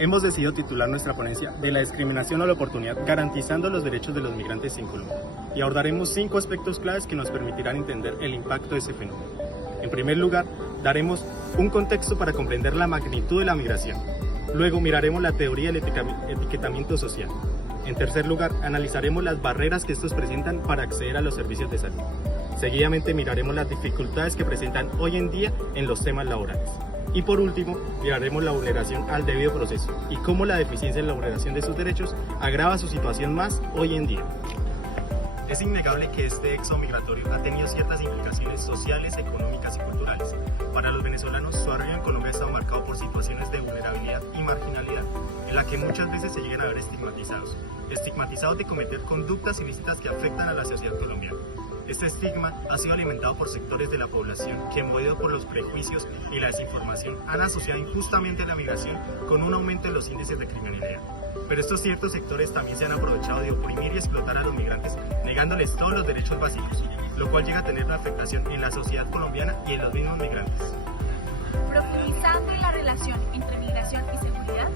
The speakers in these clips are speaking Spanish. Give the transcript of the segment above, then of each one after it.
Hemos decidido titular nuestra ponencia de la discriminación a la oportunidad garantizando los derechos de los migrantes en Colombia y abordaremos 5 aspectos claves que nos permitirán entender el impacto de ese fenómeno. En primer lugar, daremos un contexto para comprender la magnitud de la migración. Luego miraremos la teoría del etiquetamiento social. En tercer lugar, analizaremos las barreras que estos presentan para acceder a los servicios de salud. Seguidamente miraremos las dificultades que presentan hoy en día en los temas laborales. Y por último, miraremos la vulneración al debido proceso y cómo la deficiencia en la vulneración de sus derechos agrava su situación más hoy en día. Es innegable que este éxodo migratorio ha tenido ciertas implicaciones sociales, económicas y culturales. Para los venezolanos, su arribo en Colombia ha estado marcado por situaciones de vulnerabilidad y marginalidad, en la que muchas veces se llegan a ver estigmatizados de cometer conductas ilícitas que afectan a la sociedad colombiana. Este estigma ha sido alimentado por sectores de la población que, movido por los prejuicios y la desinformación, han asociado injustamente la migración con un aumento en los índices de criminalidad. Pero estos ciertos sectores también se han aprovechado de oprimir y explotar a los migrantes, negándoles todos los derechos básicos, lo cual llega a tener una afectación en la sociedad colombiana y en los mismos migrantes. Profundizando en la relación entre migración y seguridad,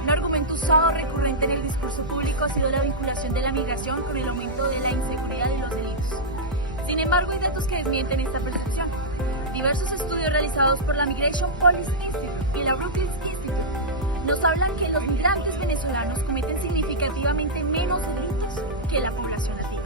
un argumento usado recurrente en el discurso público ha sido la vinculación de la migración con el aumento de la inseguridad y los delitos. Sin embargo, hay datos que desmienten esta percepción. Diversos estudios realizados por la Migration Policy Institute y la Brookings Institute nos hablan que los migrantes venezolanos cometen significativamente menos delitos que la población nativa.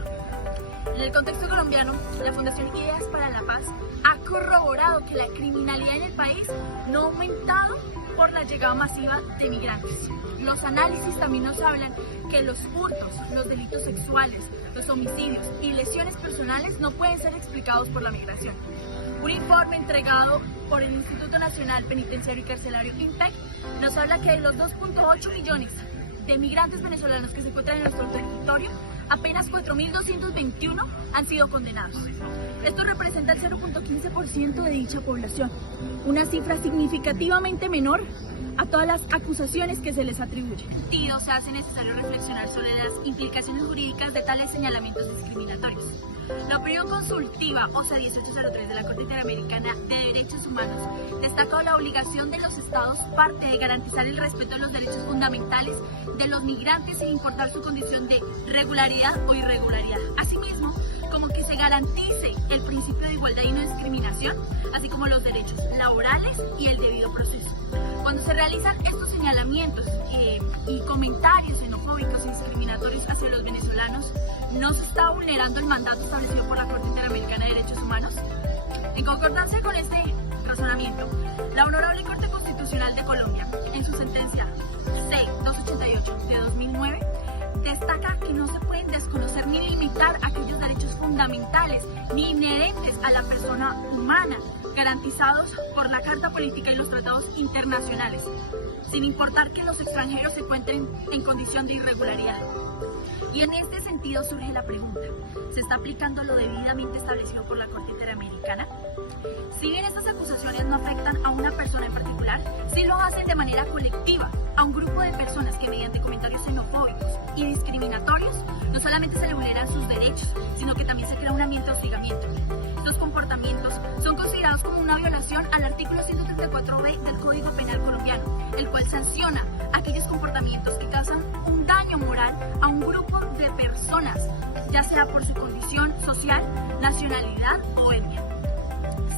En el contexto colombiano, la Fundación Ideas para la Paz ha corroborado que la criminalidad en el país no ha aumentado por la llegada masiva de migrantes. Los análisis también nos hablan que los hurtos, los delitos sexuales, los homicidios y lesiones personales no pueden ser explicados por la migración. Un informe entregado por el Instituto Nacional Penitenciario y Carcelario INPEC nos habla que de los 2.8 millones de migrantes venezolanos que se encuentran en nuestro territorio, apenas 4.221 han sido condenados. Esto representa el 0.15% de dicha población, una cifra significativamente menor a todas las acusaciones que se les atribuyen. Y se hace necesario reflexionar sobre las implicaciones jurídicas de tales señalamientos discriminatorios. La opinión consultiva OSA 1803 de la Corte Interamericana de Derechos Humanos destacó la obligación de los Estados parte de garantizar el respeto a los derechos fundamentales de los migrantes sin importar su condición de regularidad o irregularidad. Asimismo, como que se garantice el principio de igualdad y no discriminación, así como los derechos laborales y el debido proceso. Cuando se realizan estos señalamientos y comentarios xenofóbicos y discriminatorios hacia los venezolanos, ¿no se está vulnerando el mandato establecido por la Corte Interamericana de Derechos Humanos? En concordancia con este razonamiento, la Honorable Corte Constitucional de Colombia, en su sentencia C-288 de 2009, destaca que no se pueden desconocer ni limitar aquellos derechos fundamentales ni inherentes a la persona humana garantizados por la Carta Política y los tratados internacionales, sin importar que los extranjeros se encuentren en condición de irregularidad. Y en este sentido surge la pregunta, ¿se está aplicando lo debidamente establecido por la Corte Interamericana? Si bien estas acusaciones no afectan a una persona en particular, sí lo hacen de manera colectiva a un grupo de personas que mediante comentarios xenofóbicos y discriminatorios no solamente se le vulneran sus derechos, sino que también se crea un ambiente de hostigamiento. Estos comportamientos son considerados como una violación al artículo 134b del Código Penal colombiano, el cual sanciona aquellos comportamientos que causan un daño moral a un grupo de personas, ya sea por su condición social, nacionalidad o etnia.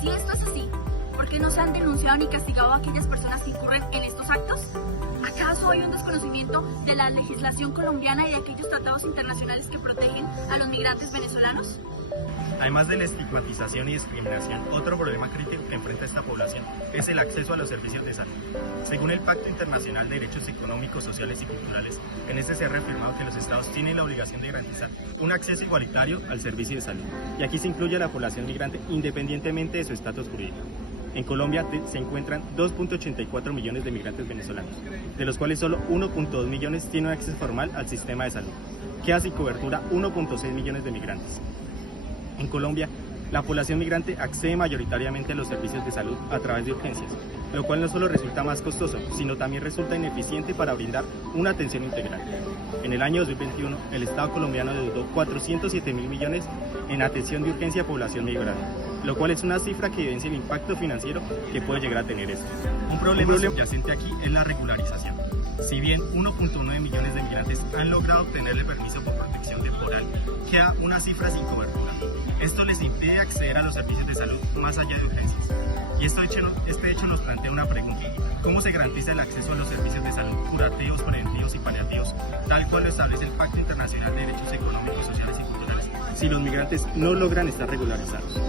Si esto es así, ¿por qué no se han denunciado ni castigado a aquellas personas que incurren en estos actos? ¿Acaso hay un desconocimiento de la legislación colombiana y de aquellos tratados internacionales que protegen a los migrantes venezolanos? Además de la estigmatización y discriminación, otro problema crítico que enfrenta esta población es el acceso a los servicios de salud. Según el Pacto Internacional de Derechos Económicos, Sociales y Culturales, en este se ha reafirmado que los estados tienen la obligación de garantizar un acceso igualitario al servicio de salud, y aquí se incluye a la población migrante independientemente de su estatus jurídico. En Colombia se encuentran 2.84 millones de migrantes venezolanos, de los cuales solo 1.2 millones tienen acceso formal al sistema de salud, que hace cobertura 1.6 millones de migrantes. En Colombia, la población migrante accede mayoritariamente a los servicios de salud a través de urgencias, lo cual no solo resulta más costoso, sino también resulta ineficiente para brindar una atención integral. En el año 2021, el Estado colombiano deudó 407.000 millones en atención de urgencia a población migrante, lo cual es una cifra que evidencia el impacto financiero que puede llegar a tener esto. Un problema subyacente aquí es la regularización. Si bien 1.9 millones de migrantes han logrado obtener el permiso por protección temporal, queda una cifra sin cobertura. Esto les impide acceder a los servicios de salud más allá de urgencias. Y este hecho nos plantea una pregunta: ¿cómo se garantiza el acceso a los servicios de salud curativos, preventivos y paliativos, tal cual lo establece el Pacto Internacional de Derechos Económicos, Sociales y Culturales, si los migrantes no logran estar regularizados?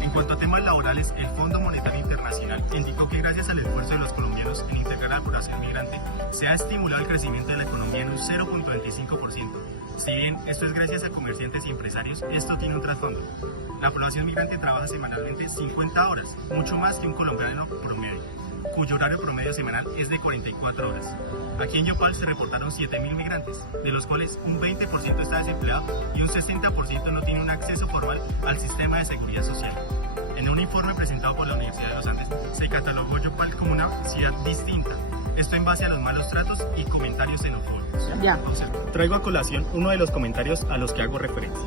En cuanto a temas laborales, el Fondo Monetario Internacional indicó que gracias al esfuerzo de los colombianos en integrar a la población migrante, se ha estimulado el crecimiento de la economía en un 0.25%. Si bien esto es gracias a comerciantes y empresarios, esto tiene un trasfondo. La población migrante trabaja semanalmente 50 horas, mucho más que un colombiano promedio, cuyo horario promedio semanal es de 44 horas. Aquí en Yopal se reportaron 7.000 migrantes, de los cuales un 20% está desempleado y un 60% no tiene un acceso formal al sistema de seguridad social. En un informe presentado por la Universidad de los Andes, se catalogó Yopal como una ciudad distinta, esto en base a los malos tratos y comentarios xenofóbicos. Traigo a colación uno de los comentarios a los que hago referencia.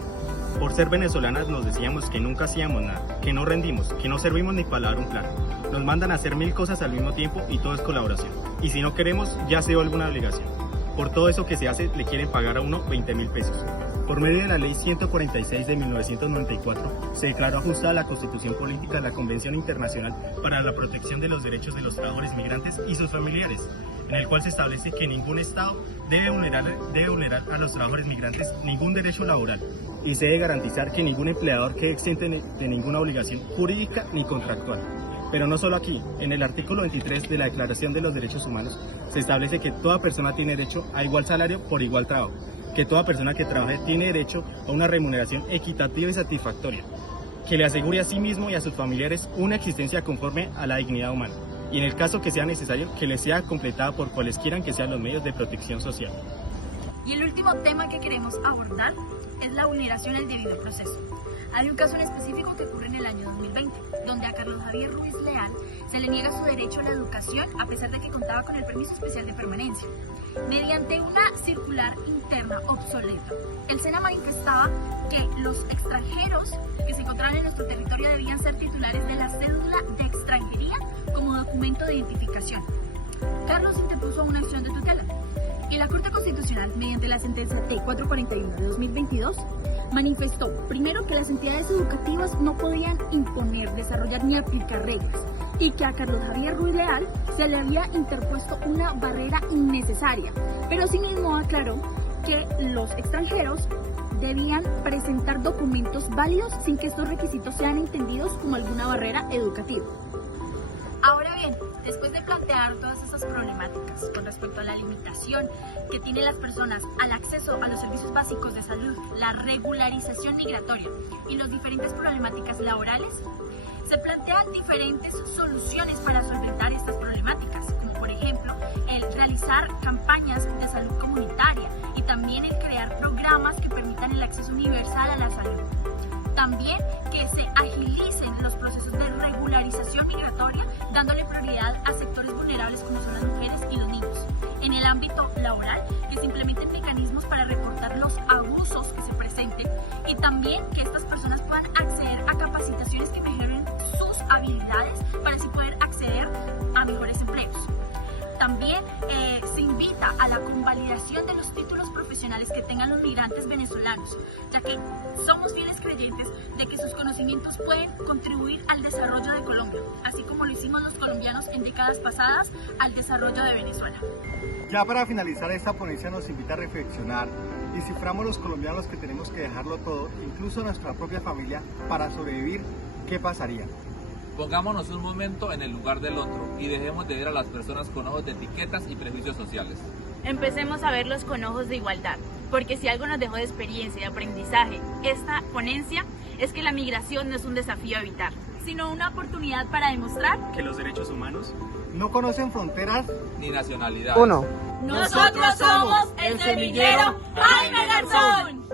Por ser venezolanas nos decíamos que nunca hacíamos nada, que no rendimos, que no servimos ni para lavar un plato. Nos mandan a hacer 1000 cosas al mismo tiempo y todo es colaboración. Y si no queremos, ya se vuelve una obligación. Por todo eso que se hace, le quieren pagar a uno 20.000 pesos. Por medio de la Ley 146 de 1994, se declaró ajustada la Constitución Política de la Convención Internacional para la Protección de los Derechos de los Trabajadores Migrantes y sus familiares, en el cual se establece que ningún Estado debe vulnerar a los trabajadores migrantes ningún derecho laboral, y se debe garantizar que ningún empleador quede exento de ninguna obligación jurídica ni contractual. Pero no solo aquí, en el artículo 23 de la Declaración de los Derechos Humanos se establece que toda persona tiene derecho a igual salario por igual trabajo, que toda persona que trabaje tiene derecho a una remuneración equitativa y satisfactoria, que le asegure a sí mismo y a sus familiares una existencia conforme a la dignidad humana, y en el caso que sea necesario, que le sea completada por cualesquiera que sean los medios de protección social. Y el último tema que queremos abordar es la vulneración del debido proceso. Hay un caso en específico que ocurre en el año 2020, donde a Carlos Javier Ruiz Leal se le niega su derecho a la educación a pesar de que contaba con el permiso especial de permanencia. Mediante una circular interna obsoleta, el SENA manifestaba que los extranjeros que se encontraban en nuestro territorio debían ser titulares de la cédula de extranjería como documento de identificación. Carlos interpuso una acción de tutela y la Corte Constitucional, mediante la sentencia T441 de 2022, manifestó primero que las entidades educativas no podían imponer, desarrollar ni aplicar reglas, y que a Carlos Javier Ruiz Leal se le había interpuesto una barrera innecesaria, pero asimismo aclaró que los extranjeros debían presentar documentos válidos sin que estos requisitos sean entendidos como alguna barrera educativa. Ahora bien, después de plantear todas estas problemáticas con respecto a la limitación que tienen las personas al acceso a los servicios básicos de salud, la regularización migratoria y las diferentes problemáticas laborales, se plantean diferentes soluciones para solventar estas problemáticas, como por ejemplo el realizar campañas de salud comunitaria y también el crear programas que permitan el acceso universal a la salud. También que se agilicen los procesos de regularización migratoria, dándole prioridad a sectores vulnerables como son las mujeres y los niños. En el ámbito laboral, que se implementen mecanismos para reportar los abusos que se presenten y también que estas personas puedan acceder a capacitaciones que mejoren sus habilidades para así poder acceder a mejores empleos. También se invita a la convalidación de los títulos profesionales que tengan los migrantes venezolanos, ya que somos fieles creyentes de que sus conocimientos pueden contribuir al desarrollo de Colombia, así como lo hicimos los colombianos en décadas pasadas al desarrollo de Venezuela. Ya para finalizar, esta ponencia nos invita a reflexionar y ciframos los colombianos que tenemos que dejarlo todo, incluso nuestra propia familia, para sobrevivir. ¿Qué pasaría? Pongámonos un momento en el lugar del otro y dejemos de ver a las personas con ojos de etiquetas y prejuicios sociales. Empecemos a verlos con ojos de igualdad, porque si algo nos dejó de experiencia y de aprendizaje esta ponencia es que la migración no es un desafío a evitar, sino una oportunidad para demostrar Que los derechos humanos No conocen fronteras ni nacionalidades. Uno. nosotros somos el semillero Jaime Garzón.